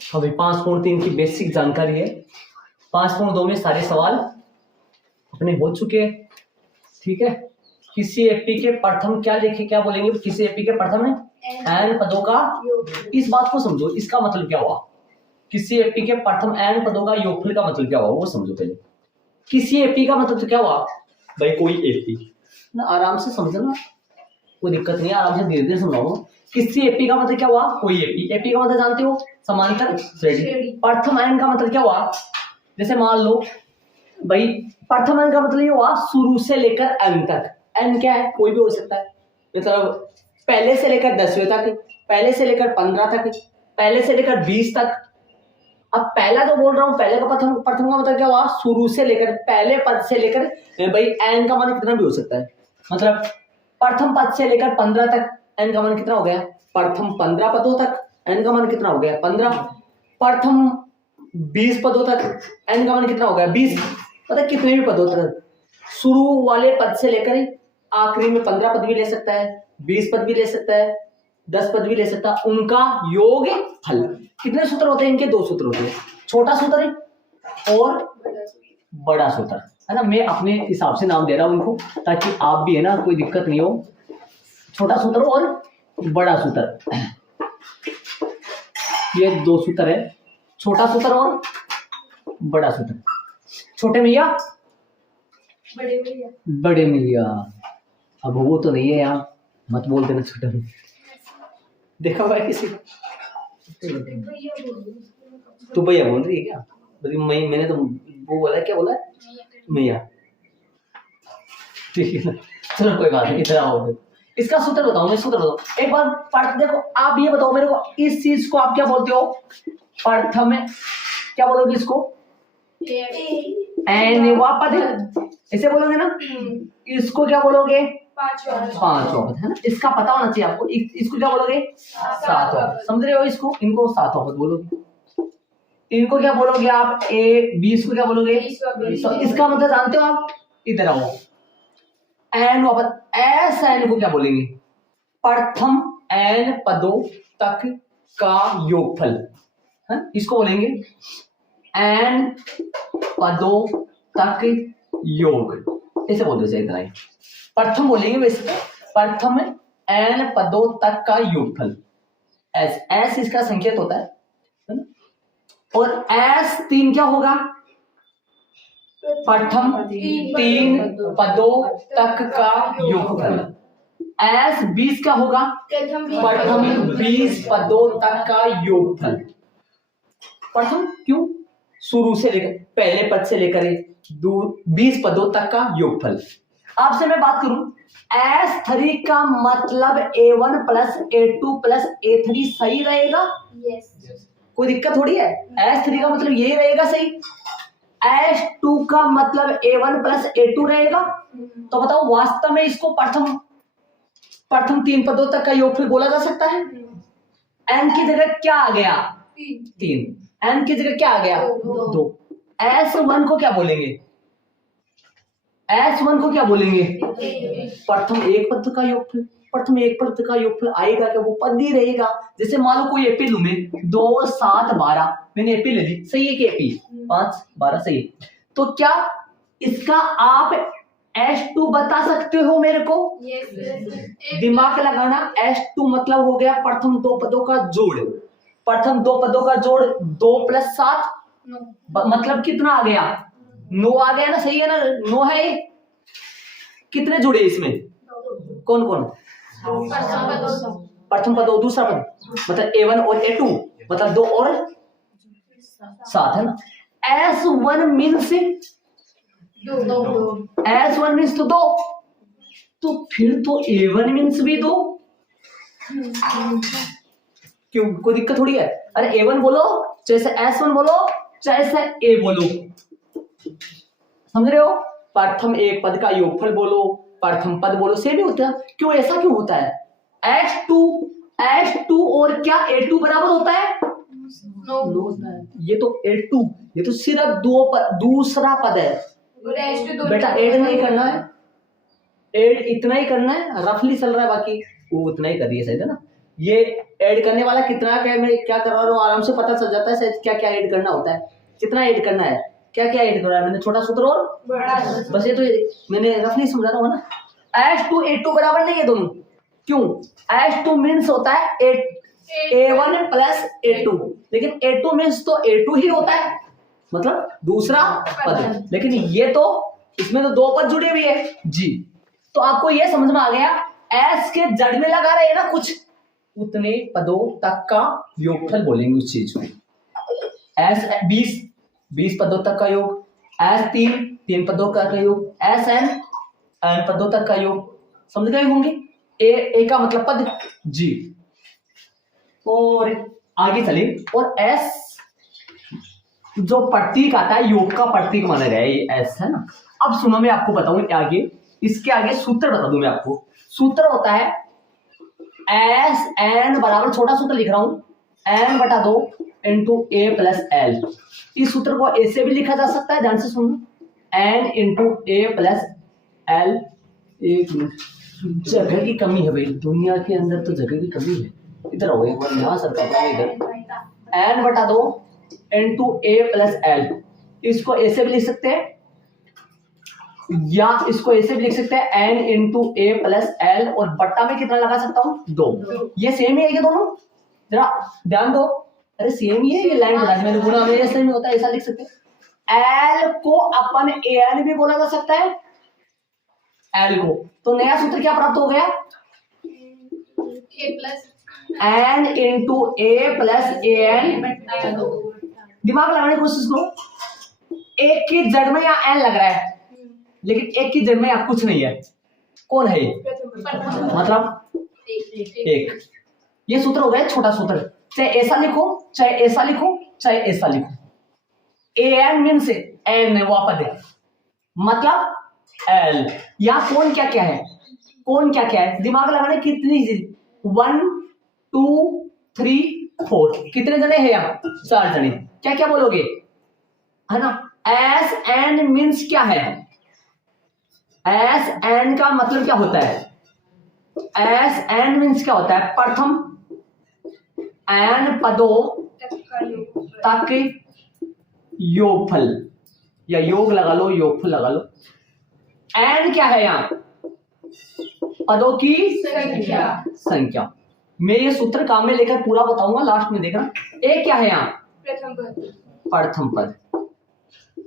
अभी 5.3 की बेसिक जानकारी है। 5.2 में सारे सवाल अपने हो चुके हैं, ठीक है। किसी एपी के प्रथम क्या लिखे, क्या बोलेंगे, किसी एपी के प्रथम है एन पदों का, इस बात को समझो, इसका मतलब क्या हुआ। किसी एपी के प्रथम एन पदों का योगफल का मतलब क्या हुआ वो समझो पहले। किसी एपी का मतलब तो क्या हुआ भाई, कोई एपी ना, आराम से समझना, कोई दिक्कत नहीं है, आराम से धीरे धीरे समझाऊंगा। किसी एपी का मतलब क्या हुआ, कोई एपी। एपी का मतलब जानते हो, समांतर श्रेणी। प्रथम एन का मतलब क्या हुआ, जैसे मान लो भाई प्रथम एन का मतलब ये हुआ शुरू से लेकर एन तक। एन क्या है, कोई भी हो सकता है, मतलब पहले से लेकर 10वें तक, पहले से लेकर 15 तक, पहले से लेकर 20 तक। अब पहला जो बोल रहा हूं, पहले का प्रथम प्रथम का मतलब क्या हुआ, शुरू से लेकर, पहले पद से लेकर भाई एन का मान कितना भी हो सकता है, मतलब प्रथम पद से लेकर 15 तक एन का मान कितना हो गया, प्रथम 15 पदों तक एन का मान कितना हो गया 15। प्रथम 20 पदों तक एन का मान कितना हो गया 20। मतलब कितने भी पदों तक, शुरू वाले पद से लेकर आखिरी में 15 पद भी ले सकता है, 20 पद भी ले सकता है, 10 पद भी ले सकता है, उनका योग फल। कितने सूत्र होते हैं इनके, 2 सूत्र होते हैं, छोटा सूत्र और बड़ा सूत्र, है ना। मैं अपने हिसाब से नाम दे रहा हूं उनको, ताकि आप भी, है ना, कोई दिक्कत नहीं हो। छोटा सूत्र और बड़ा सूत्र, ये 2 सूत्र है, छोटा सूत्र और बड़ा सूत्र। छोटे मैया बड़े मैया, अब वो तो नहीं है यहाँ, मत बोल देना छोटे में। देखा हुआ है किसी, तू भैया बोल रही है क्या, मैंने तो वो बोला, क्या बोला मैया, ठीक है। चलो कोई बात नहीं, इधर आओ, इसका सूत्र बताओ, मैं सूत्र बताओ एक बार पढ़, देखो आप ये बताओ मेरे को, इस चीज को आप क्या बोलते हो, प्रथम में क्या बोलोगे इसको, एन पद, ऐसे बोलोगे ना। इसको क्या बोलोगे, पांचवा पद, है ना। इसका पता होना चाहिए आपको, इसको क्या बोलोगे, सातवां पद, समझ रहे हो इसको, इनको सातवां पद बोलोगे। इनको क्या बोलोगे आप, 20 को क्या बोलोगे, इसका मतलब जानते हो आप, इधर आओ, एन पद, एस एन को क्या बोलेंगे, प्रथम एन पदों तक का योगफल, है, इसको बोलेंगे एन पदों तक योग, ऐसे बोलते चाहिए इतना ही। प्रथम बोलेंगे वैसे, प्रथम एन पदों तक का योगफल, एस, एस इसका संकेत होता है ना? और एस 3 क्या होगा, प्रथम 3 पदों तक का योगफल। एस 20 क्या होगा, प्रथम 20 पदों तक का योगफल। प्रथम क्यों, शुरू से लेकर, पहले पद से लेकर 20 पदों तक का योगफल। आपसे मैं बात करूं, S3 का मतलब A1 plus A2 plus A3 सही रहेगा, कोई दिक्कत थोड़ी है, S3 का मतलब यही रहेगा सही। S2 का मतलब A1 प्लस A2 रहेगा, तो बताओ वास्तव में इसको प्रथम 3 पदों तक का योगफल बोला जा सकता है। n की जगह क्या आ गया, 3, n की जगह क्या आ गया, 2। S1 को क्या बोलेंगे, S1 को क्या बोलेंगे, प्रथम 1 पद का योगफल। प्रथम 1 पद का योगफल आएगा क्या, वो पद ही रहेगा। जैसे मान लो कोई एपी लू, मैं 2 7 12, मैंने एपी ले ली, सही है कि एपी 5 12 सही है, तो क्या इसका आप S2 बता सकते हो मेरे को, दिमाग लगाना। S2 मतलब हो गया प्रथम 2 पदों का जोड़, प्रथम 2 पदों का जोड़ 2 + 7 मतलब कितना आ गया, 9 आ गया ना, सही है ना, 9 है। कितने जुड़े इसमें, कौन कौन, प्रथम पद और दूसरा पद, मतलब A1 और A2, मतलब 2 और 7, है ना। S1 मीन्स S1 मीन्स तो 2, तो फिर तो A1 मीन्स भी 2, क्यों, कोई दिक्कत थोड़ी है। अरे A1 बोलो चाहे S1 बोलो चाहे A बोलो, समझ रहे हो। प्रथम 1 पद का योगफल बोलो, प्रथम पद बोलो, सेम ही होता है। क्यों, ऐसा क्यों होता है, S2 और क्या A2 बराबर होता है, ये तो A2, ये तो सिर्फ दूसरा पद है बेटा, ऐड नहीं करना है, ऐड इतना ही करना है, रफली चल रहा है, बाकी वो उतना ही कर रही है, सही है ना। ये ऐड करने वाला कितना क्या मैं क्या कर रहा हूँ आराम से पता चल जाता है क्या क्या ऐड करना होता है, कितना ऐड करना है, क्या क्या ऐड कर रहा है मैंने, छोटा सूत्र और बड़ा सूत्र। बस ये तो मैंने रफ नहीं समझा रहा हूँ ना। S2 A2 बराबर नहीं है दोनों, क्यों? S2 मीन्स होता है A1 प्लस A2, लेकिन A2 मीन्स तो A2 ही होता है, मतलब दूसरा पद, लेकिन ये तो इसमें तो दो पद जुड़े हुए हैं जी। तो आपको ये समझ में आ गया, S के जड़ में लगा रहे हैं ना कुछ, उतने पदों तक का योगफल बोलेंगे उस चीज को। S 20 पदों तक का योग, S 3 पदों का योग, S n पदों तक का योग, समझ गए होंगे। ए का मतलब पद जी। और आगे चले, और S जो प्रतीक आता है योग का प्रतीक माना गया है, ये S है ना। अब सुनो मैं आपको बताऊं आगे, इसके आगे सूत्र बता दूं मैं आपको। सूत्र होता है S n बराबर, छोटा सूत्र लिख रहा हूं, n बटा 2 इंटू ए प्लस एल। इस सूत्र को ऐसे भी लिखा जा सकता है, ध्यान से सुनो, n इंटू ए प्लस एल। एक मिनट, जगह की कमी है भाई, दुनिया के अंदर तो जगह की कमी है। इधर आओ एक बार, यहाँ सरकार का इधर, n बटा 2 इंटू ए प्लस एल। इसको ऐसे भी लिख सकते हैं, या इसको ऐसे भी लिख सकते हैं n इंटू ए प्लस एल, और बट्टा में कितना लगा सकता हूँ 2। ये सेम ही है ये दोनों, जरा ध्यान दो, अरे सेम ही है ये लाइन बना, मैंने गुना में ऐसे नहीं होता, ऐसा लिख सकते हैं। एल को अपन एन भी बोला जा सकता है, एल को। तो नया सूत्र क्या प्राप्त हो गया, ए plus N into A plus A N. दिमाग लगाने की कोशिश करो, एक की जड़ में यहाँ एन लग रहा है, लेकिन एक की जड़ में यहाँ कुछ नहीं है, कौन है ये? मतलब एक। ये सूत्र हो गया छोटा सूत्र, चाहे ऐसा लिखो चाहे ऐसा लिखो चाहे ऐसा लिखो। ए एन मीन से एन वापस है, मतलब एल। यहाँ कौन क्या क्या है, कौन क्या क्या है, दिमाग लगाने कितनी 1 2 3 4, कितने जने हैं यहाँ? 4 जने। क्या क्या बोलोगे, है ना। एस एन मीन्स क्या है, एस एन का मतलब क्या होता है, एस एन मीन्स क्या होता है, प्रथम एन पदों तक योगफल, या योग लगा लो, योगफल लगा लो। एन क्या है यहाँ, पदों की संख्या। मैं ये सूत्र काम में लेकर पूरा बताऊंगा, लास्ट में देखना। ए क्या है यहाँ, प्रथम पद।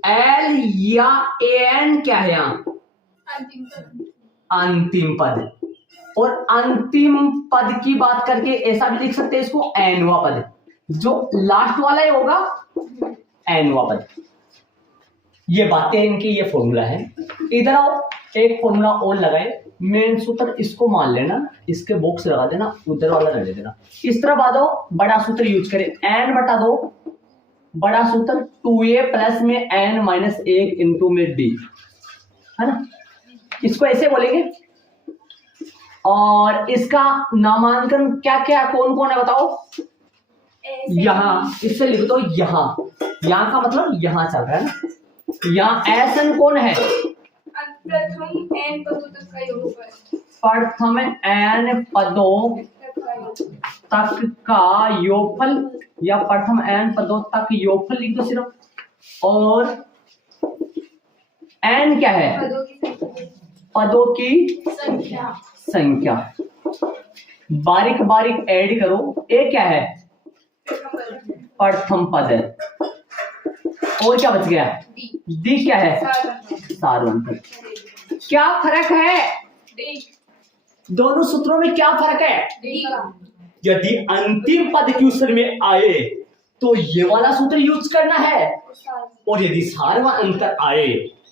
एल या एन क्या है यहाँ, अंतिम पद। और अंतिम पद की बात करके ऐसा भी लिख सकते हैं इसको, एनवा पद, जो लास्ट वाला ही होगा एनवा पद। ये बातें इनकी, ये फॉर्मूला है। इधर आओ, एक फॉर्मूला और लगाए, मेन सूत्र इसको मान लेना, इसके बॉक्स लगा देना, उधर वाला रह देना। इस तरफ आ जाओ, बड़ा सूत्र यूज करें, एन बटा 2, बड़ा सूत्र 2a प्लस में n माइनस 1 इंटू में d, है ना। इसको ऐसे बोलेंगे, और इसका नामांकन क्या क्या कौन कौन है बताओ। यहाँ इससे लिख दो, यहाँ का मतलब यहाँ चल रहा है ना। यहाँ एस एन कौन है, प्रथम एन पदों तक का योगफल, प्रथम एन पदों तक का योगफल, या प्रथम एन पदों तक योगफल लिख दो सिर्फ। और एन क्या है, पदों की संख्या। बारीक बारीक ऐड करो, ए क्या है, प्रथम पद है। और क्या बच गया, डी क्या है, सार्वंतक। क्या फर्क है दोनों सूत्रों में, क्या फर्क है? यदि अंतिम पद क्वेश्चन में आए तो ये वाला सूत्र यूज करना है, और यदि सार्वंतर आए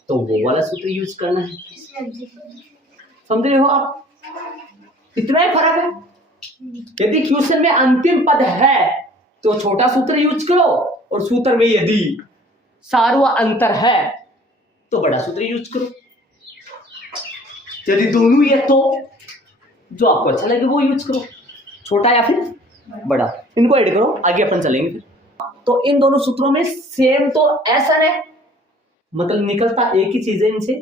तो वो वाला सूत्र यूज करना है। समझ रहे हो आप, इतना ही फर्क है। यदि क्वेश्चन में अंतिम पद है तो छोटा सूत्र यूज करो, और सूत्र में यदि सार्वंतर है तो बड़ा सूत्र यूज करो। यदि दोनों ये तो जो आपको अच्छा लगे वो यूज करो, छोटा या फिर बड़ा, इनको ऐड करो, आगे अपन चलेंगे फिर। तो इन दोनों सूत्रों में सेम तो ऐसा है, मतलब निकलता एक ही चीज है इनसे,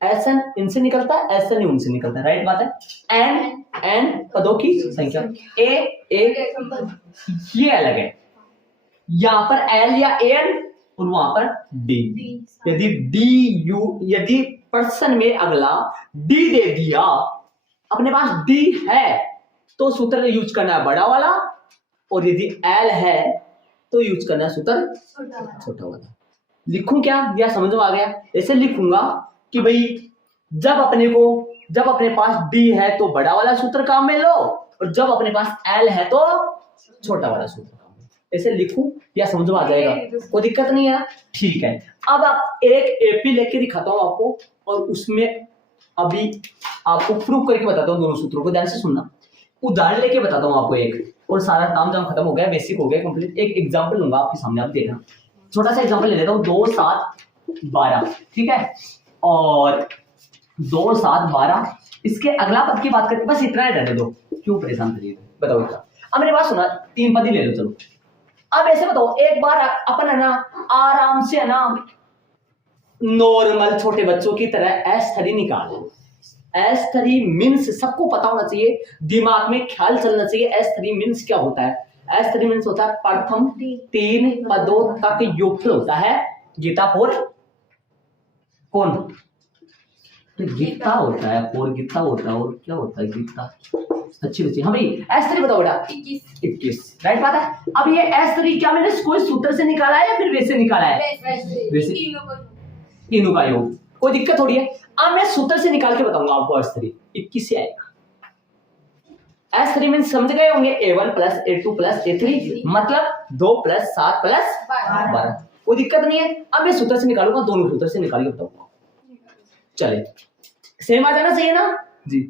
एस एन इनसे निकलता है, एस एन उनसे निकलता है, राइट बात है। एन एन पदों की संख्या, ए ये अलग है, यहां पर एल या एन और वहां पर डी। यदि डी यू यदि पर्सन में अगला डी दे दिया, अपने पास डी है तो सूत्र यूज करना है बड़ा वाला, और यदि एल है तो यूज करना है सूत्र छोटा वाला। लिखूं क्या, या समझ में आ गया? ऐसे लिखूंगा कि भाई जब अपने पास डी है तो बड़ा वाला सूत्र काम में लो, और जब अपने पास एल है तो छोटा वाला सूत्र काम में। ऐसे लिखूं या समझ में आ जाएगा? कोई दिक्कत नहीं है, ठीक है। अब आप एक एपी लेके दिखाता हूं आपको, और उसमें अभी आपको प्रूव करके बताता हूं दोनों सूत्रों को, ध्यान से सुनना। उदाहरण लेके बताता हूं आपको एक, और सारा काम जब खत्म हो गया, बेसिक हो गया कंप्लीट। एक एग्जांपल लूंगा आपके सामने, आप देखना। छोटा सा एग्जांपल ले लेता हूं, 2 7 12, ठीक है, और 2 7 12, इसके अगला पद की बात करते, बस इतना ही रहने दो, क्यों परेशान करिए, बताओ इतना। अब मेरे पास सुना 3 पद ही ले लो, चलो। अब ऐसे बताओ, एक बार अपन है ना आराम से है ना नॉर्मल छोटे बच्चों की तरह S3 निकालो। S3 मीन्स सबको पता होना चाहिए, दिमाग में ख्याल चलना चाहिए S3 मीन्स क्या होता है। S3 मीन्स होता है प्रथम 3 पदों तक योगफल होता है। गीता फोर कौन? गीता होता है, और गीता होता है, और क्या होता है गीता? अच्छी बच्ची, हाँ भाई S3 बताओ बेटा। 21, राइट बात है। अब ये S3 क्या मैंने कोई सूत्र से निकाला है या फिर वैसे निकाला है? वैसे, तीनों का योग, कोई दिक्कत थोड़ी है। अब मैं सूत्र से निकाल के बताऊंगा आपको। S3 21 से आएगा। S3 मीन्स समझ गए होंगे, A1 plus A2 plus A3, मतलब 2 प्लस 7 प्लस 12, कोई दिक्कत नहीं है। अब मैं सूत्र से निकालूंगा, दोनों सूत्र से निकाल के बताऊंगा। चले, सेम आ जाना चाहिए ना जी।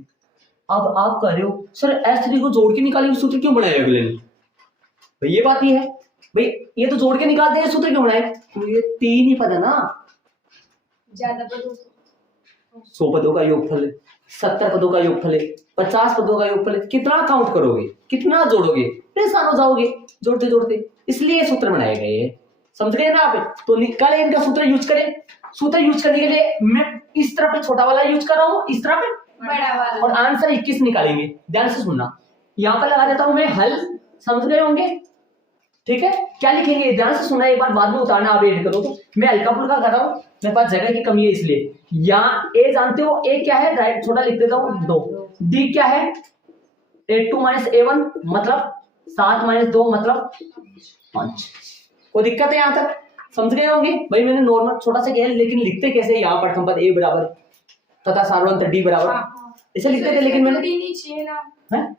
अब आप कह रहे हो सर S3 को जोड़ के निकालेंगे, सूत्र क्यों बनाए अगले ने? भाई ये बात नहीं है भाई, ये तो जोड़ के निकालते हैं, सूत्र क्यों बनाए? तो ये 3 ही पद है ना, ज्यादा पदों 100 पदों का योगफल है, 70 पदों का योगफल है, 50 पदों का योगफल है। कितना काउंट करोगे, कितना जोड़ोगे, परेशान हो जाओगे जोड़ते जोड़ते, इसलिए सूत्र बनाए गए हैं। समझ गए ना आप? तो निकाले इनका सूत्र यूज करें। सूत्र यूज करने के लिए मैं इस तरह पे छोटा वाला यूज कर रहा हूं, इस तरह पे बड़ा वाला, और आंसर 21 निकालेंगे। ध्यान से सुनना, यहां पर लगा देता हूं मैं हल, समझ गए होंगे? ठीक है, क्या लिखेंगे ध्यान से सुनना, एक बार बाद में उतारना, आप एड करो। तो मैं हल्का फुल्का कर रहा हूं, मेरे पास जगह की कमी है इसलिए। यहाँ ए जानते हो, ए क्या है, राइट छोटा लिख देता हूं 2। डी क्या है, A2 माइनस A1 मतलब 7 माइनस 2 मतलब 5। कोई दिक्कत है यहां तक? समझ गए होंगे? भाई मैंने नॉर्मल छोटा सा किया, लेकिन लिखते कैसे, यहाँ प्रथम पद A बराबर तथा सार्वधातुक D बराबर, इसे लिखते थे, लेकिन मैंने नहीं चाहिए ना है?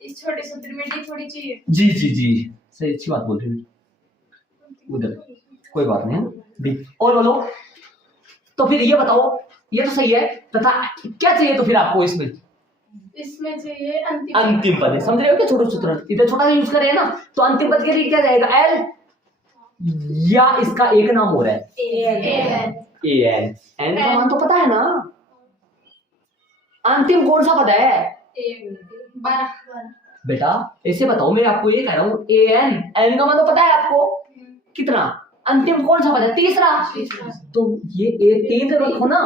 इस छोटे सूत्र में डी थोड़ी चाहिए। जी जी जी, सही, अच्छी बात बोल रही हो उधर, कोई बात नहीं है डी। और बोलो, तो फिर ये बताओ, ये तो सही है, तथा क्या चाहिए तो फिर आपको इसमें? इसमें चाहिए अंतिम पद है। समझ रहे हो क्या? छोटा सूत्र इधर छोटा सा यूज करें ना, तो अंतिम पद के लिए क्या जाएगा? एल, या इसका एक नाम हो रहा है एन। एन का मान तो पता है ना, अंतिम कौन सा पद है? 12। बेटा ऐसे बताओ, मैं आपको ये कह रहा हूँ एन, एन का मान तो पता है आपको कितना, अंतिम कौन सा पद है? तीसरा। तो ये A3 रखो ना,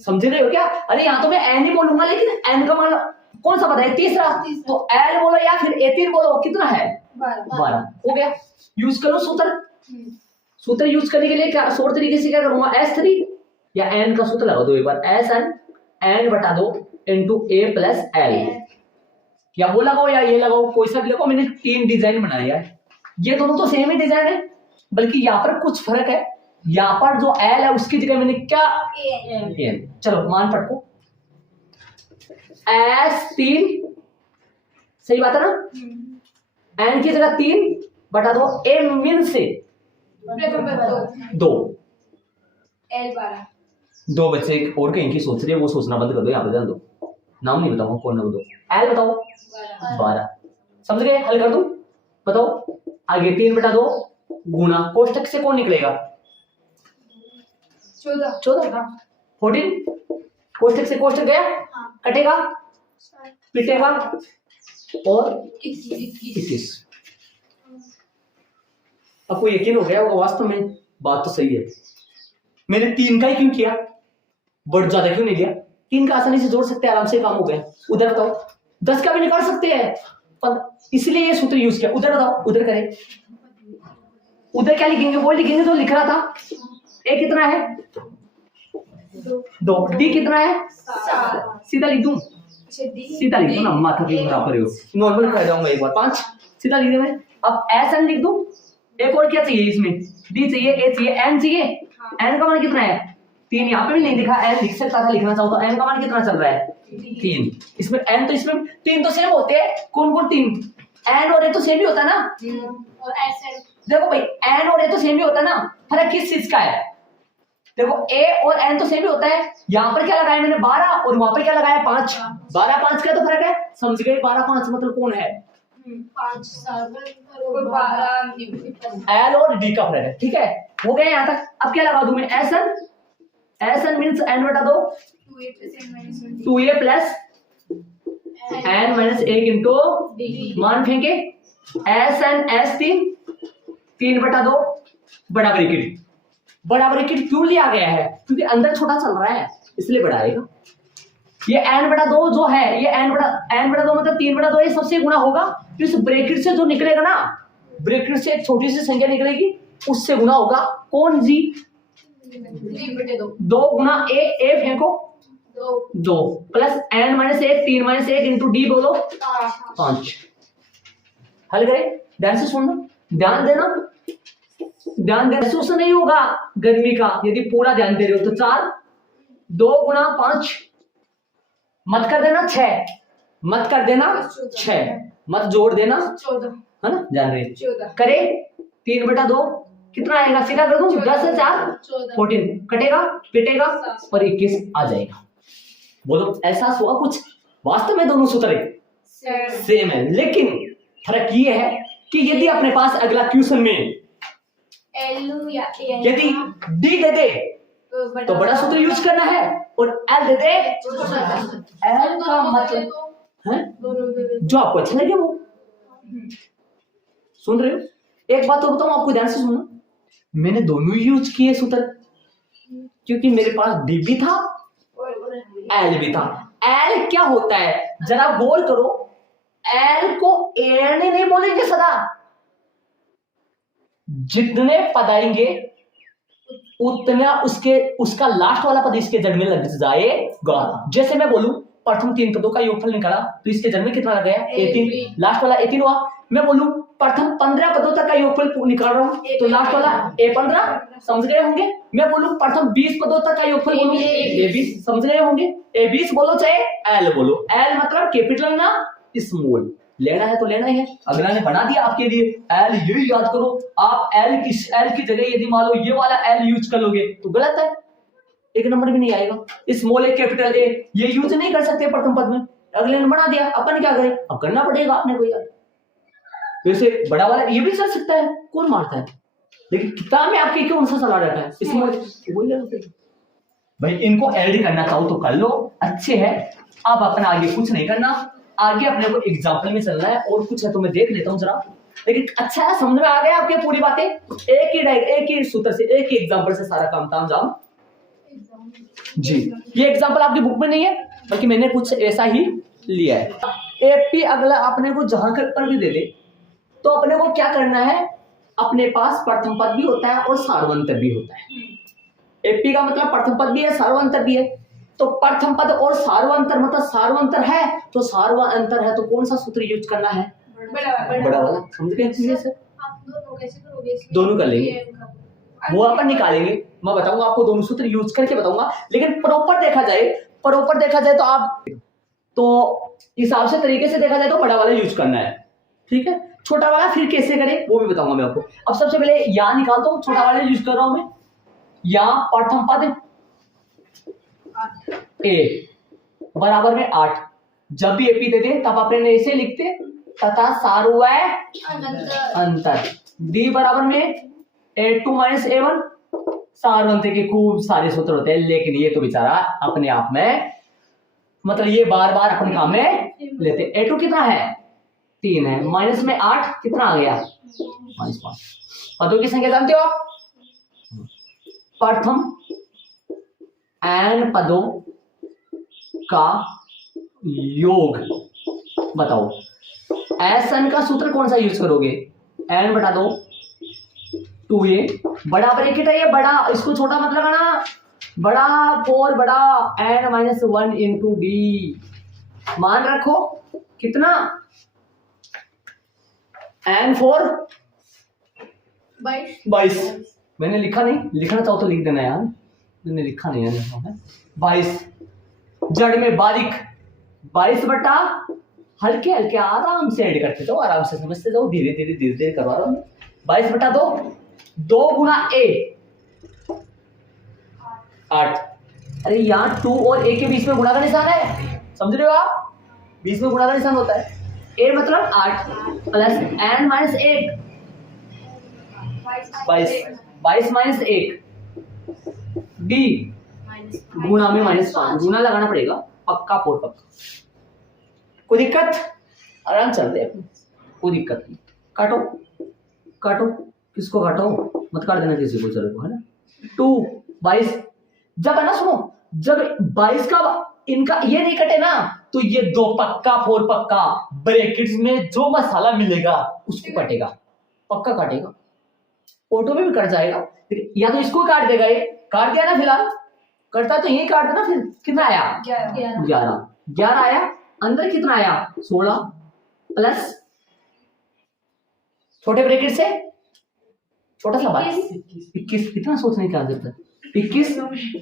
समझ रहे हो क्या? अरे यहाँ तो मैं एन ही बोलूंगा, लेकिन एन का मान कौन सा पद है? तीसरा। तो एल बोलो या फिर A3 बोलो, कितना है? 12 हो गया। यूज करो सूत्र। सूत्र यूज करने के लिए क्या शॉर्ट तरीके से क्या करूंगा? S3 या एन का सूत्र लगा दो एक बार, SN एन बटा 2 इंटू A प्लस एल, या वो लगाओ या ये लगाओ, कोई सा भी लगाओ। मैंने 3 डिजाइन बनाया है, ये दोनों तो सेम ही डिजाइन है, बल्कि यहाँ पर कुछ फर्क है। यहाँ पर जो एल है उसकी जगह मैंने क्या एन। चलो मान पटको, S3 सही बात है ना, एन की जगह 3 बटा 2 ए मीन से 2 एल 12। 2 बच्चे और कहीं की सोच रहे हैं, वो सोचना बंद कर दो, यहाँ पे ध्यान दो, नाम नहीं बताऊंगा कौन नाम दो। एल बताओ 12, समझ गए? हल कर दूं, बताओ आगे 3 बटा 2 गुना कोष्टक से कौन निकलेगा? 14 14, कोष्टक से कोष्टक गया, कटेगा पिटेगा, और 21। आपको यकीन हो गया होगा वास्तव में बात तो सही है। मैंने 3 का ही क्यों किया? बढ़ ज्यादा क्यों नहीं लिया? 3 का आसानी से जोड़ सकते हैं, आराम से काम हो गया। उधर बताओ 10 का भी निकाल सकते हैं, इसलिए ये सूत्र यूज किया। उधर बताओ, उधर करें, उधर क्या लिखेंगे? वो लिखेंगे जो लिख रहा था। ए कितना है? 2। डी कितना है? 7। सीधा लिख दूं? सीधा लिख दो ना, माथा के बराबर हो, नॉर्मल कर जाऊंगा एक बार। 5 सीधा लिख दे। अब एस एन लिख दूं? एक और क्या चाहिए इसमें? डी चाहिए, ए चाहिए, एन चाहिए। एन का मान कितना है? 3। यहाँ पे भी नहीं लिखा, एन लिख सकता था, लिखना चाहो तो। एन का मान कितना चल रहा है? 3। इसमें एन तो इसमें 3 तो सेम होते हैं। कौन कौन 3? एन और ए तो सेम ही होता है ना। और एसएन देखो भाई, एन और ए तो सेम ही होता है ना। फर्क किस चीज का है? देखो ए और एन तो सेम ही होता है। यहाँ पर क्या लगाया मैंने? 12, और वहां पर क्या लगाया? 5। 12 5 का तो फर्क है, समझ गए? 12 5 मतलब कौन है? 5 7 और 12 एल और डी का फर्क है। ठीक है, हो गया यहाँ तक। अब क्या लगा दूं मैं? S N. S N means N बटा 2 2a plus N minus 1 into मान फेंके एस एन एस 3 बटा 2 बड़ा ब्रैकेट। बड़ा ब्रैकेट क्यों लिया गया है? क्योंकि अंदर छोटा चल रहा है, इसलिए बड़ा आएगा। ये एन बटा 2 जो है, ये एन बटा 2 मतलब 3 बटा 2, ये सबसे गुणा होगा। तो इस ब्रैकेट से जो निकलेगा ना, ब्रैकेट से एक छोटी सी संख्या निकलेगी, उससे गुणा होगा। कौन जी? 2 गुना ए फेंको 2 plus N minus 1 3 minus 1 into D बोलो 5। हल करें, ध्यान से सुनना, ध्यान देना, ध्यान देना। महसूस नहीं होगा गर्मी का यदि पूरा ध्यान दे रहे हो तो। 4 2 गुना 5 मत कर देना 6, मत कर देना 6, मत जोड़ देना 14 है ना, जान रहे 14 करे। 3 बटा 2 कितना आएगा? सीधा कर दूं? 10 से 4 14 कटेगा, पिटेगा और 21 आ जाएगा। बोलो एहसास हुआ कुछ? वास्तव में दोनों सूत्र सेम है, लेकिन फर्क ये है कि यदि अपने पास अगला क्वेश्चन में यदि डी दे दे तो बड़ा सूत्र यूज करना है, और एल दे दे एल का मतलब है जो आपको अच्छा लगे वो। सुन रहे हो? एक बात तो बताऊं आपको, ध्यान से सुनना। मैंने दोनों यूज किए सूत्र, क्योंकि मेरे पास डी भी था, एल भी था। एल क्या होता है जरा गौर करो, एल को एन नहीं बोलेंगे सदा। जितने पद आएंगे उतना उसका लास्ट वाला पद इसके जड़ में लग जाएगा। जैसे मैं बोलूं प्रथम 3 पदों का योगफल निकाला तो इसके जड़ में कितना लग गया? 18, लास्ट वाला 18 हुआ। मैं बोलूं प्रथम 15 पदों तक का योगफल निकाल रहा हूं तो लास्ट वाला A15, समझ गए होंगे। मैं बोलूं प्रथम 20 पदों तक का योगफल बोलूं A20, समझ गए होंगे। A20 बोलो चाहे L बोलो, L मतलब कैपिटल ना स्मॉल, लेना है तो लेना ही है। अगला ने बना दिया आपके लिए एल, यही याद करो। आप एल की जगह यदि मान लो ये वाला एल यूज कर लोगे तो गलत है, एक नंबर भी नहीं आएगा। स्मॉल ए कैपिटल ए ये यूज नहीं कर सकते प्रथम पद में, अगले ने बना दिया, अपन क्या करें? अब करना पड़ेगा आपने को यार। वैसे बड़ा वाला ये भी चल सकता है, कौन मारता है, लेकिन किताब में आपके क्यों सा सलाह रहता है स्मॉल भाई। इनको एड करना चाहो तो कर लो, अच्छे है। आप अपना आगे कुछ नहीं करना, आगे अपने को एग्जाम्पल में चलना है, और कुछ है तो मैं देख लेता हूं जरा। लेकिन अच्छा है, समझ में आ गया आपके पूरी बातें? एक ही सूत्र से, एक ही एग्जाम्पल से सारा काम ताम जाम जी। ये एग्जाम्पल आपकी बुक में नहीं है, बल्कि मैंने कुछ ऐसा ही लिया है। एपी अगला अपने को जहां पर भी दे दे तो अपने को क्या करना है? अपने पास प्रथम पद भी होता है और सार्वंतर भी होता है। एपी का मतलब प्रथम पद भी है, सार्वंतर भी है। तो प्रथम पद और सार्वंतर मतलब सार्वंतर है तो सार्वंतर है तो कौन सा सूत्र यूज करना है? बड़ा वाला। समझ गए अच्छे से? आप दोनों कैसे करोगे? दोनों कर लेंगे, वो अपन निकालेंगे, मैं बताऊंगा आपको, दोनों सूत्र यूज करके बताऊंगा। लेकिन प्रॉपर देखा जाए तो आप तो हिसाब से तरीके से देखा जाए तो बड़ा वाला यूज करना है, ठीक है। छोटा वाला फिर कैसे करें वो भी बताऊंगा मैं आपको। अब सबसे पहले यहां निकालता हूं, छोटा वाला यूज कर रहा हूं मैं। यहां प्रथम पद ए बराबर में 8, जब भी एपी दे दे तब अपने ऐसे लिखते तथा सार्वंतर डी बराबर में A2 माइनस A1। सार्वंतर के खूब सारे सूत्र होते हैं, लेकिन ये तो बेचारा अपने आप में मतलब ये बार बार अपने काम में लेते। A2 कितना है? 3 है, माइनस में 8 कितना आ गया? -5। पदों की संख्या जानते हो आप? प्रथम n पदों का योग बताओ। एस एन का सूत्र कौन सा यूज करोगे? n बटा दो 2a बड़ा ब्रैकेट है ये बड़ा, इसको छोटा मत लगाना, बड़ा 4 बड़ा n माइनस 1 इंटू डी। मान रखो कितना n 4 22। मैंने लिखा नहीं, लिखना चाहो तो लिख देना यार, मैंने लिखा नहीं है। 22 जड़ में बारीक 22 बटा हल्के हल्के आराम से ऐड करते जाओ, आराम से समझते जाओ, धीरे धीरे धीरे धीरे करवा रहा हूँ। 22 बटा 2 गुना a 8। अरे यहाँ 2 और a के बीच में गुणा का निशान है, समझ रहे हो आप? बीच में गुणा का निशान होता है। a मतलब 8 plus n minus 1 22 minus 1 d गुणा में -5 गुणा लगाना पड़ेगा पक्का 4 पक्का। कोई दिक्कत? आराम चल रहे अपने, कोई दिक्कत नहीं। काटो काटो, किसको काटो मत काट देना किसी को, चलो है ना। 2 22 जब है ना, सुनो, जब 22 का इनका ये नहीं कटे ना तो ये 2 पक्का 4 पक्का, ब्रैकेट्स में जो मसाला मिलेगा उसको काटेगा, पक्का काटेगा, ऑटो में भी कट जाएगा। या तो इसको काट देगा, ये काट दिया ना, फिलहाल कटता तो यही काट देना। फिर कितना आया? 11 आया। अंदर कितना आया? 16 प्लस छोटे ब्रैकेट से छोटा सा 21। कितना सोचने की जरूरत है? 21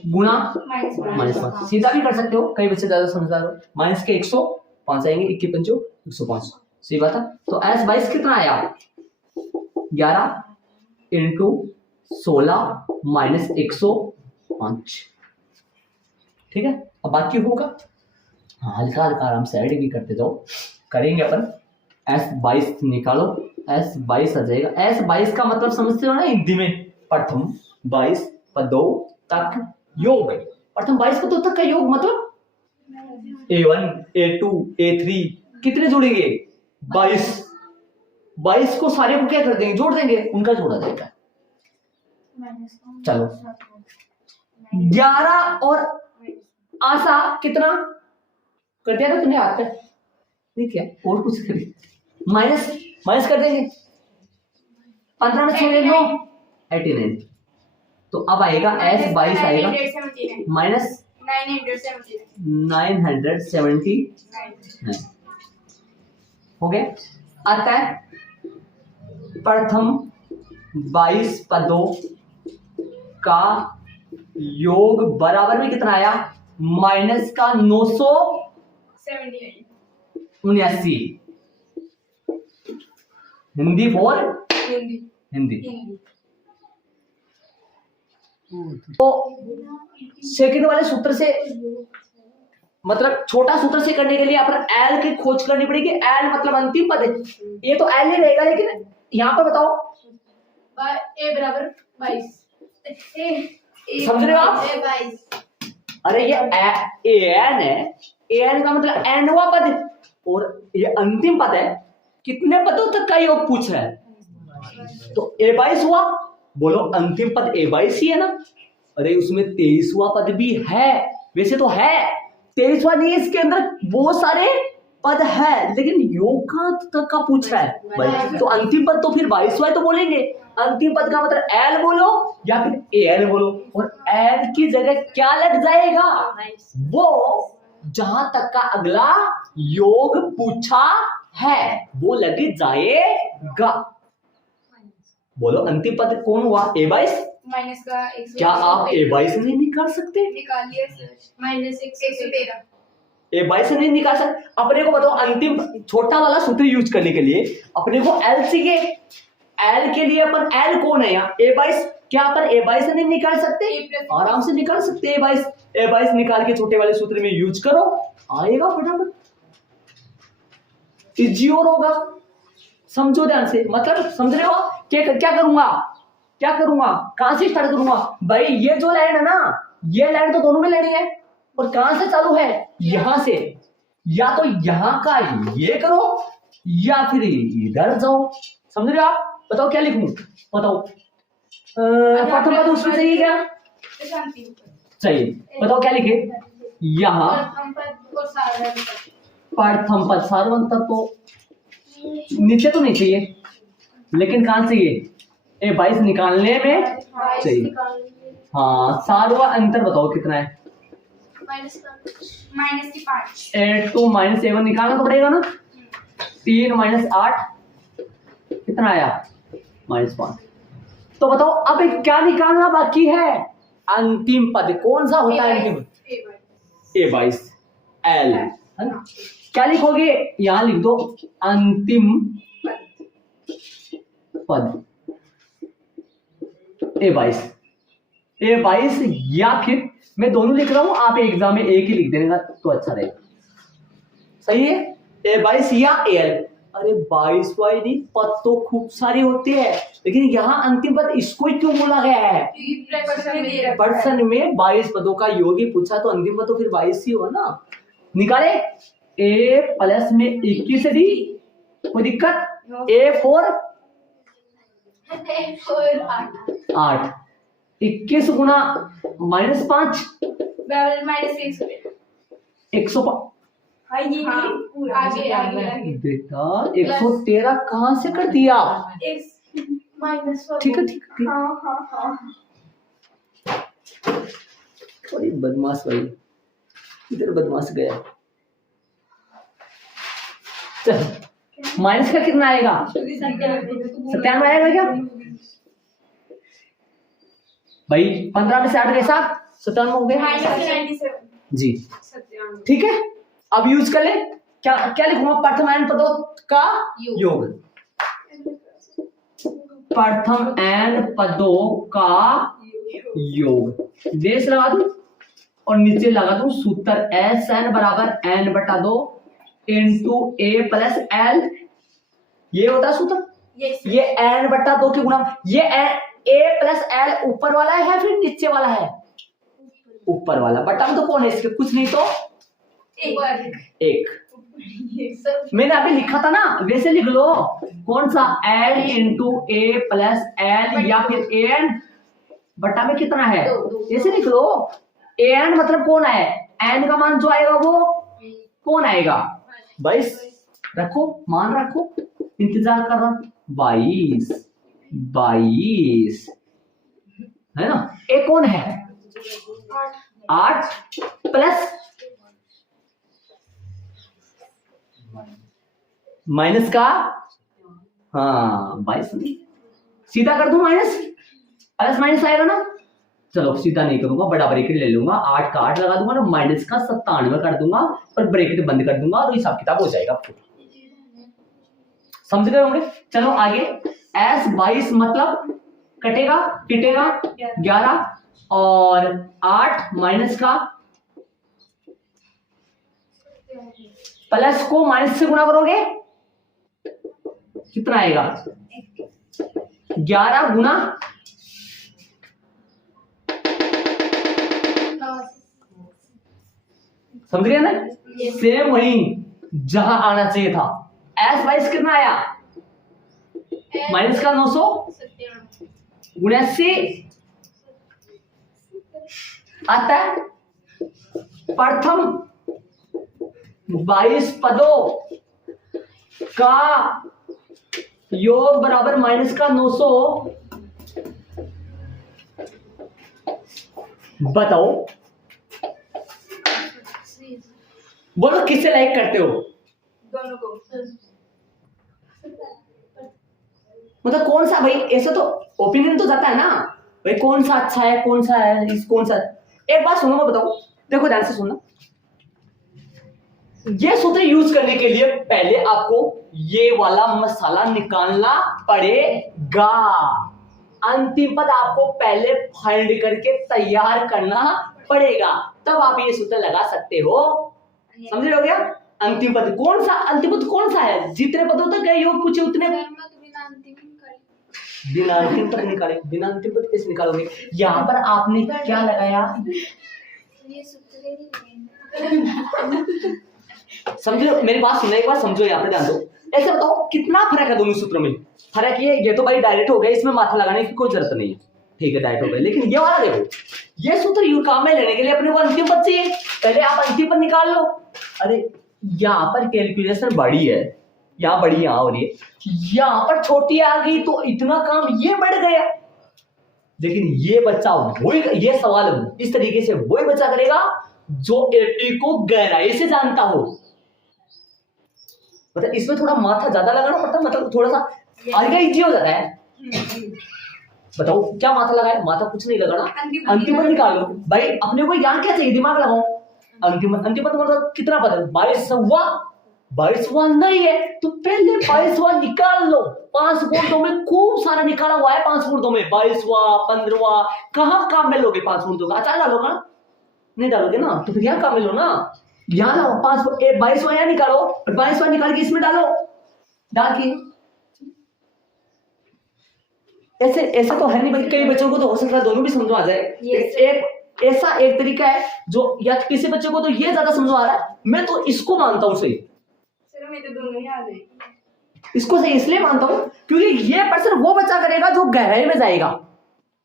गुणा -5 सीधा भी कर सकते हो, कई बच्चे ज्यादा समझदार हो। माइनस के 105 आएंगे, 21 पंचो 105, सही बात है। तो एस 22 कितना आया? 11 इंटू 16 माइनस 105, ठीक है। अब बाकी होगा हल्का हल्का आराम से ऐड भी करते जाओ, करेंगे अपन। S22 निकालो, S22 आ जाएगा। S22 का मतलब समझते हो ना हिंदी में? प्रथम 22 पदों तक योग। प्रथम 22 पदों तक का योग मतलब A1 A2 A3 कितने जुड़ेंगे? 22। 22 को सारे को क्या कर देंगे? जोड़ देंगे, उनका जोड़ा जाएगा। चलो 11 और आशा कितना कर दिया ना तुमने? हाथ पे ठीक है, और कुछ करिए, माइनस कर देंगे। 15 में 6 9 89। तो अब आएगा S22 आएगा माइनस 979 हो गया। आता है प्रथम 22 पदों का योग बराबर में कितना आया? माइनस का 979। हिंदी फॉर हिंदी। तो सेकंड वाले सूत्र से, मतलब छोटा सूत्र से करने के लिए अपन एल की खोज करनी पड़ेगी। एल मतलब अंतिम पद है, ये तो एल ही रहेगा, लेकिन यहाँ पर बताओ ए बराबर 22 समझ रहे हो आप? अरे ये एन है, एन का मतलब एनवा पद, और ये अंतिम पद है। कितने पदों तक का योग पूछ रहा है? तो A22 हुआ, बोलो अंतिम पद A22 ही है ना। अरे उसमें 23वां पद भी है, वैसे तो है 23वां नहीं, इसके अंदर बहुत सारे पद है, लेकिन योग का तक का पूछ रहा है भाई। तो अंतिम पद तो फिर 22वां तो बोलेंगे। अंतिम पद का मतलब एल बोलो या फिर एल बोलो, और एल की जगह क्या लग जाएगा? वो जहां तक का अगला योग पूछा है वो लग जाएगा। बोलो अंतिम पद कौन हुआ? A22 माइनस का 100। क्या आप A22 नहीं निकाल सकते? निकालिए सर, माइनस 113। A22 नहीं निकाल सकते? अपने को बताओ, अंतिम छोटा वाला सूत्र यूज करने के लिए अपने को एल चाहिए। एल के लिए अपन एल कौन है यहाँ? A22। क्या अपन A22 नहीं निकाल सकते? आराम से निकाल सकते हैं। A22 निकाल के छोटे वाले सूत्र में यूज करो, आएगा फटाफट, इजी और होगा। समझो ध्यान से, मतलब समझ रहे हो? क्या करूंगा, कहां से स्टार्ट करूंगा भाई? ये जो लाइन है ना, ये लाइन तो दोनों में लेनी है, और कहां से चालू है? यहां से। या तो यहां का ये करो या फिर इधर जाओ। समझ रहे हो आप? बताओ क्या लिखूं? बताओ प्रथम पद उसमें चाहिए क्या? चाहिए। बताओ क्या लिखे यहाँ प्रथम पद और साधारण पद। प्रथम पद साधारण पद तो नीचे तो नहीं चाहिए, लेकिन कहाँ चाहिए? A22 निकालने में चाहिए। हाँ, सार्वा अंतर बताओ कितना है? माइनस की 5। A2 माइनस A1 निकालना तो पड़ेगा ना। 3 माइनस 8 कितना आया? -5। तो बताओ अब क्या निकालना बाकी है? अंतिम पद कौन सा होता है? अंतिम A22 L है ना। क्या लिखोगे? यहां लिख दो अंतिम पद A22 या फिर मैं दोनों लिख रहा हूं, आप एग्जाम में एक ही लिख देगा तो अच्छा रहेगा। सही है? A22 या AL। अरे 22 वाली पद तो खूब सारे होते हैं, लेकिन यहाँ अंतिम पद इसको ही क्यों बोला गया है? प्रश्न में 22 पदों का योग ही पूछा, तो अंतिम पद तो फिर 22 ही होगा ना। निकाले A प्लस में 21 डी, कोई दिक्कत? A4 8, 21 गुना -5 105 बेटा 113 कहाँ से कर दिया? ठीक है ठीक है। थोड़ी बदमाश भाई, इधर बदमाश गया। चल माइनस का कितना आएगा? 97 आएगा क्या भाई? 15 में से 8 गए 7, 97 हो गए जी। ठीक है, अब यूज कर ले। क्या क्या लिखूंगा? प्रथम एन पदों का योग। प्रथम एन पदों का योग देश लगा दूं और नीचे लगा दूं सूत्र SN बराबर n/2 into A plus L। ये होता है सूत्र। ये n/2 के गुणा। ये A प्लस L ऊपर वाला है फिर नीचे वाला है? ऊपर वाला। बटा में तो कौन है इसके? कुछ नहीं तो एक। मैंने अभी लिखा था ना, वैसे लिख लो। कौन सा? L into A plus L या फिर AN बटा में कितना है? ऐसे लिख लो। AN मतलब कौन है? N का मान जो आएगा वो कौन आएगा? 22 रखो, मान रखो, इंतजार कर रहा। 22 है ना। ए कौन है? 8 प्लस माइनस का, हाँ 22 सीधा कर दूं माइनस, प्लस माइनस आएगा ना। चलो सीधा नहीं करूंगा, बड़ा ब्रैकेट ले लूंगा, 8 का 8 लगा दूंगा ना, माइनस का 97 कर दूंगा और ब्रैकेट बंद कर दूंगा तो हिसाब किताब हो जाएगा। समझ गए होंगे? चलो आगे। S22 मतलब कटेगा पिटेगा 11 और 8 माइनस का, प्लस को माइनस से गुणा करोगे कितना आएगा? 11 गुना समझ गए ना? सेम वही जहां आना चाहिए था। S22 कितना आया? माइनस का 900 गुणा से आता है। प्रथम 22 पदों का योग बराबर माइनस का 900। बताओ बोलो किससे लाइक करते हो? दोनों को। मतलब कौन सा भाई? ऐसे तो ओपिनियन तो जाता है ना भाई, कौन सा अच्छा है कौन सा है कौन सा। एक बात सुनो, मैं बताऊं, देखो ध्यान से सुनना। ये सूत्र यूज करने के लिए पहले आपको ये वाला मसाला निकालना पड़ेगा। अंतिम पद आपको पहले फाइंड करके तैयार करना पड़ेगा, तब आप ये सूत्र लगा सकते हो। समझ रहे हो क्या? अंतिम पद कौन सा? अंतिम पद कौन सा है? जितने पदों तक योग पूछे उतने बिना अंतिम पद निकाले। बिना अंतिम पद कैसे निकालोगे? यहाँ पर आपने क्या लगाया? समझो मेरी बात सुनने, एक बार समझो, यहाँ पे ध्यान दो। ऐसे बताओ कितना फर्क है दोनों सूत्रों में? फर्क ये तो भाई डायरेक्ट हो गया, इसमें माथा लगाने की कोई जरूरत नहीं है। ठीक है, डायरेक्ट हो गया। लेकिन ये वाला देखो, ये सूत्र यू काम में लेने के लिए अपने को अंतिम पद चाहिए, पहले आप अंतिम पद निकाल लो। अरे यहाँ पर कैलकुलेशन बड़ी है, यहाँ बड़ी यहाँ हो रही है, यहाँ पर छोटी आ गई तो इतना काम ये बढ़ गया। लेकिन ये बच्चा वही, ये सवाल इस तरीके से वही बच्चा करेगा जो एपी को गहराई से जानता हो। मतलब इसमें थोड़ा माथा ज्यादा लगाना पड़ता है, मतलब थोड़ा सा आगे इजी हो जाता है। बताओ क्या माथा लगाए? माथा कुछ नहीं लगाना, अंतिम पद निकाल लो भाई। अपने को यहाँ क्या चाहिए, दिमाग लगाओ। अंतिम पद मतलब कितना पद है? 22वां नहीं है तो पहले 22वां निकाल लो। 5 गुण 2 में खूब सारा निकाला हुआ है। 5 गुण 2 में 22वां 15वां कहाँ काम में लोगे? 5 गुण 2 का अचार डालोगे ना? नहीं डालोगे ना, तो फिर यहाँ काम में लो ना। यहाँ लाओ 22वां यहाँ निकालो, 22वां निकाल के इसमें डालो। डाल के ऐसे ऐसा तो है नहीं भाई, कई बच्चों को तो हो सकता है दोनों भी समझ आ जाए। एक ऐसा एक तरीका है जो या किसी बच्चे को तो ये ज्यादा समझ आ रहा है, मैं तो इसको मानता हूँ सही। मैं तो दोनों ही आ गए। इसको सही इसलिए मानता हूँ क्योंकि ये पर्सन वो बच्चा करेगा जो गहराई में जाएगा।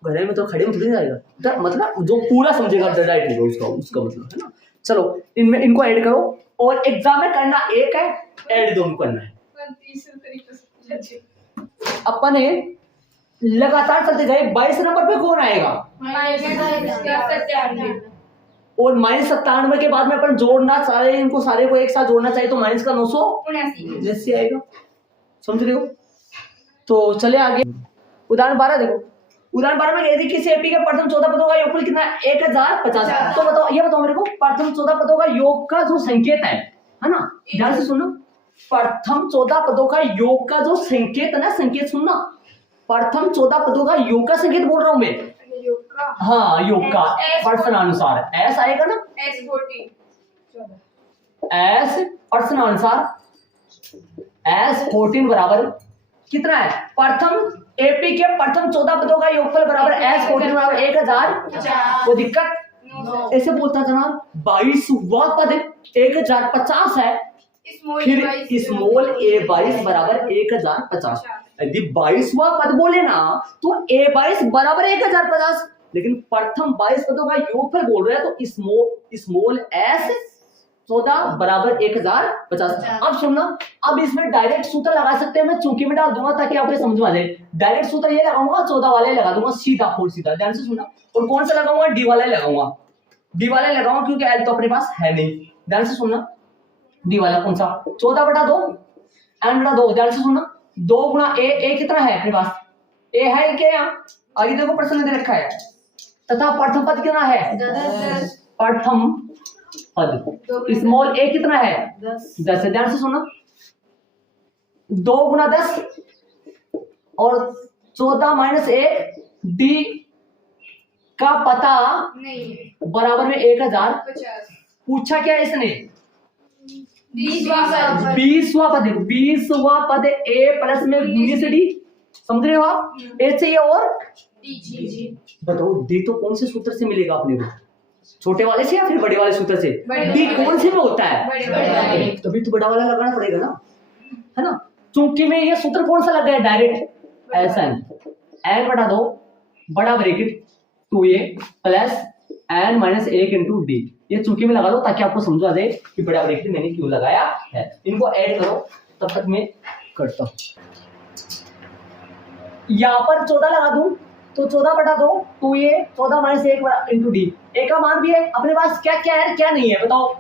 गहराई में तो खड़े में थोड़ी जाएगा, तो मतलब जो पूरा समझेगा डायरेक्ट होगा उसका मतलब है ना। चलो इनमें इनको ऐड करो, और एग्जाम में करना एक है, ऐड दोनों करना है। तीसरे तरीके से अपन लगातार चलते जाए। 22 नंबर पे कौन आएगा? और -97 के बाद में अपन जोड़ना चाहे, इनको सारे को एक साथ जोड़ना चाहिए तो माइनस का 979 आएगा। समझ रहे हो? तो चले आगे। उदाहरण 12 देखो। उदाहरण 12 में यदि किसी एपी के प्रथम 14 पदों का योगफल कितना है? 1050। तो बताओ, ये बताओ मेरे को, प्रथम 14 पदों का योग का जो संकेत है ना, ध्यान से सुनो। प्रथम 14 पदों का योग का जो संकेत है ना, संकेत सुनना। प्रथम 14 पदों का योग का संकेत बोल रहा हूं मैं। हाँ, योग का प्रश्नानुसार एस आएगा ना, एस प्रश्नानुसार S14 बराबर कितना है? प्रथम एपी के प्रथम 14 पदों का योगफल बराबर S14 बराबर 1000। वो दिक्कत ऐसे बोलता जनाब, 22वां पद 1050 है, फिर स्मॉल a22 बराबर 1050। यदि 22वां पद बोले ना तो a22 बराबर 1050, लेकिन प्रथम 22 पदों का योगफल बोल रहे हैं तो स्मॉल S14 बराबर 1050। अब सुनना, अब इसमें डायरेक्ट सूत्र लगा सकते हैं, मैं चौकी में डाल दूंगा ताकि आपको समझ में आ जाए। डायरेक्ट सूत्र ये लगाऊंगा, 14 वाले लगा दूंगा सीधा, फुल सीधा। ध्यान से सुनना। और कौन सा लगाऊंगा? डी वाला लगाऊंगा। डी वाला लगाऊंगा क्योंकि एल तो अपने पास है नहीं। ध्यान से सुनना, डी वाला कौन सा? 14/2 n/2। ध्यान से सुनना, 2 गुणा ए कितना है अपने पास? ए है क्या? यहाँ आगे देखो प्रश्न में दे रखा है। तथा प्रथम पद कितना है? 10। प्रथम पद स्मॉल ए कितना है? 10 है। ध्यान से सुनना, 2 गुणा 10 और 14 - 1 डी का पता बराबर में 1050। पूछा क्या इसने? 20वां पद। 20वां पद ए प्लस में गुणे से डी। समझ रहे हो आप? ए चाहिए और डी। बताओ डी तो कौन से सूत्र से मिलेगा अपने को? छोटे वाले से या फिर बड़े वाले सूत्र से? डी कौन से में होता है? तभी तो बड़ा वाला लगाना पड़ेगा ना, है ना। चूंकि में ये सूत्र कौन सा लग गया? डायरेक्ट एसएन n/2 बड़ा bracket 2a plus n - 1 into D. ये चूंकि में लगा लो ताकि आपको समझ आ जाए कि बड़ा ब्रैकेट मैंने क्यों लगाया है। इनको ऐड करो, तब तक मैं करता हूं। यहाँ पर 14 लगा दूं तो 14/2 2a 14 - 1 इंटू डी। ए का मान भी है अपने पास, क्या क्या है क्या नहीं है बताओ?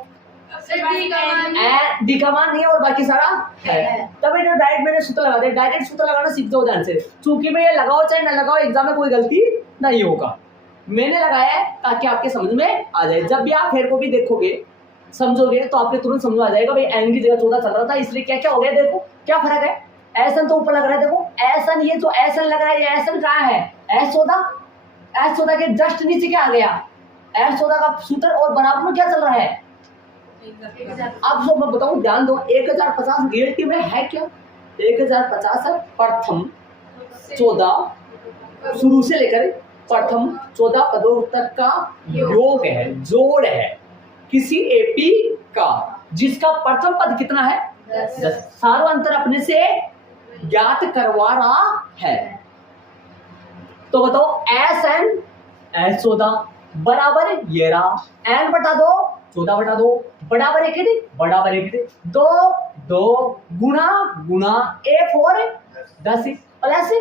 डी का मान नहीं है और बाकी सारा है। तभी तो डायरेक्ट मैंने सूत्र लगा दिया। डायरेक्ट सूत्र लगाना सीख जाओ ध्यान से। चूंकि में ये लगाओ चाहे ना लगाओ, एग्जाम में कोई गलती नहीं होगा। मैंने लगाया है ताकि आपके समझ में आ जाए। जब भी आप हेयर को भी देखोगे समझोगे तो आपके तुरंत समझ आ जाएगा भाई एन की जगह 14 चल रहा था, इसलिए क्या क्या हो गया। देखो क्या फर्क है। एसएन तो ऊपर लग रहा है, देखो एसएन, ये जो एसएन लग रहा है ये एसएन कहाँ है? S14 के जस्ट नीचे क्या आ गया? S14 का सूत्र और बराबर में क्या चल रहा है? अब जो मैं बताऊं ध्यान दो, 1050 रियलिटी में है क्या? 1050 है प्रथम 14 शुरू से लेकर प्रथम 14 पदों तक का योग है, जोड़ है किसी एपी का, जिसका प्रथम पद कितना है? 10। सार्वंतर अपने से ज्ञात करवा रहा है। तो बताओ एस एन एस 14 बराबर ये रहा एन बटा 2 14 बटा 2 बराबर एक ही बराबर एक ही 2 2 गुना गुना ए 4 10 प्लस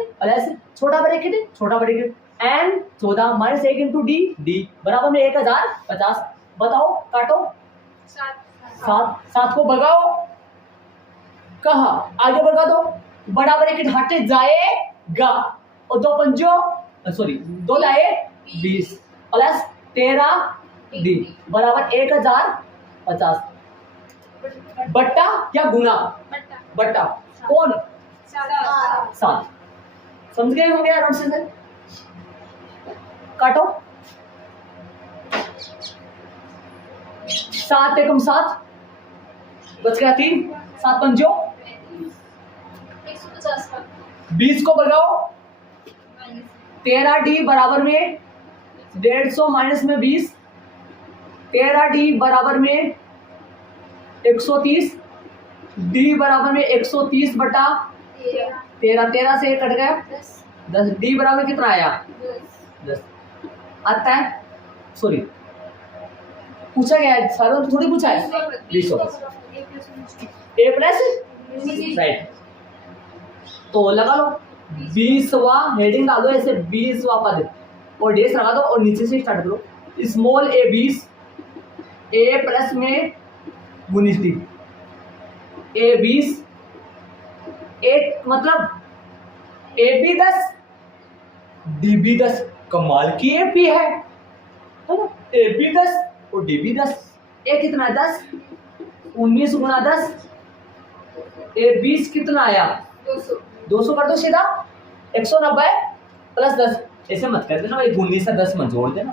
छोटा बड़े के छोटा बड़े के N 14 minus 1 into D D बराबर में 1050 बताओ काटो 7 को भगाओ कहा आगे भगा दो बराबर एक हटे जाएगा और 2 पंजो सॉरी 2 लाए 20 प्लस 13 डी बराबर 1050 बट्टा या गुना बट्टा कौन 7 समझ गए होंगे आराम से सर काटो 7 एकम 7 बच गया 3 7 पंजो 20 को भगाओ 13 डी बराबर में 150 माइनस में 20 13 डी बराबर में 130 डी बराबर में 130 बटा 13 से कट गया 10 डी बराबर कितना आया 10 आता है सॉरी पूछा गया है सारों ने थोड़ी पूछा है 20 ए प्लस राइट तो लगा लो 20वां हेडिंग डालो ऐसे 20वां पद और डेस लगा दो और नीचे से स्टार्ट करो स्मॉल ए 20 ए प्लस में 19 डी ए 20 ए मतलब ए बी 10 डी बी 10 कमाल की ए पी है ना ए बी 10 और डी बी 10 ए कितना है 10 19 गुना 10 ए 20 कितना आया 200 कर दो सीधा 190 प्लस 10 ऐसे मत कर देना भाई 19 से 10 मत जोड़ देना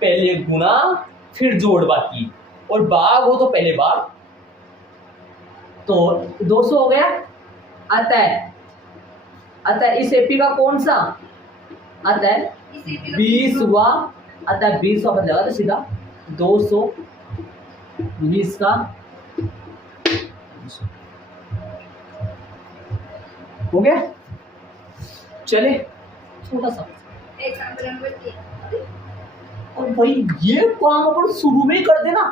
पहले गुना फिर जोड़ बाकी और भाग हो तो पहले भाग तो 200 हो गया आता है इस एपी का कौन सा आता है 20वां आता है 20वां पद लगा तो सीधा 220 का हो गया चले छोटा सा और भाई ये काम अपन शुरू में ही कर देना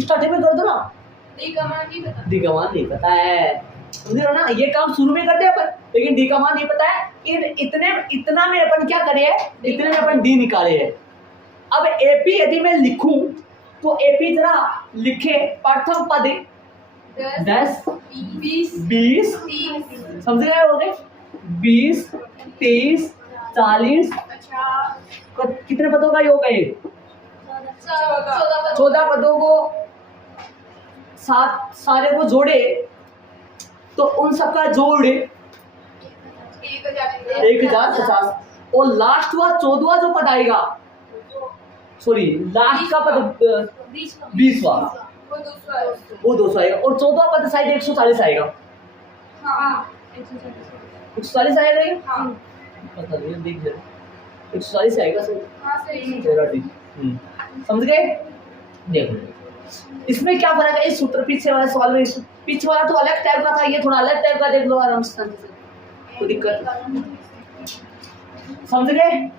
स्टार्टिंग में कर दो ना डी कमान नहीं पता है समझ रहे हो ना ये काम शुरू में करते हैं अपन लेकिन डी कमान नहीं पता है इतना में अपन क्या करे है इतने में अपन डी निकाले है अब एपी यदि मैं लिखूं तो एपी जरा लिखे प्रथम पद 10 20 समझ गए हो गए 20 30 40 कितने पदों का योग है ये 14 पदों को सारे को जोड़े तो उन सबका जोड़ 1050 और लास्ट हुआ 14वां जो पद आएगा सॉरी लास्ट का पद 20वां वो 200 आएगा और 14वां पद शायद 140 आएगा 140 आएगा पता नहीं देख ले 140 आएगा सर समझ गए देखो इसमें क्या फर्क है इस सूत्र पीछे वाले सवाल में पीछे वाला तो अलग टाइप का था ये थोड़ा अलग टाइप का देख लो आराम से कोई दिक्कत समझ गए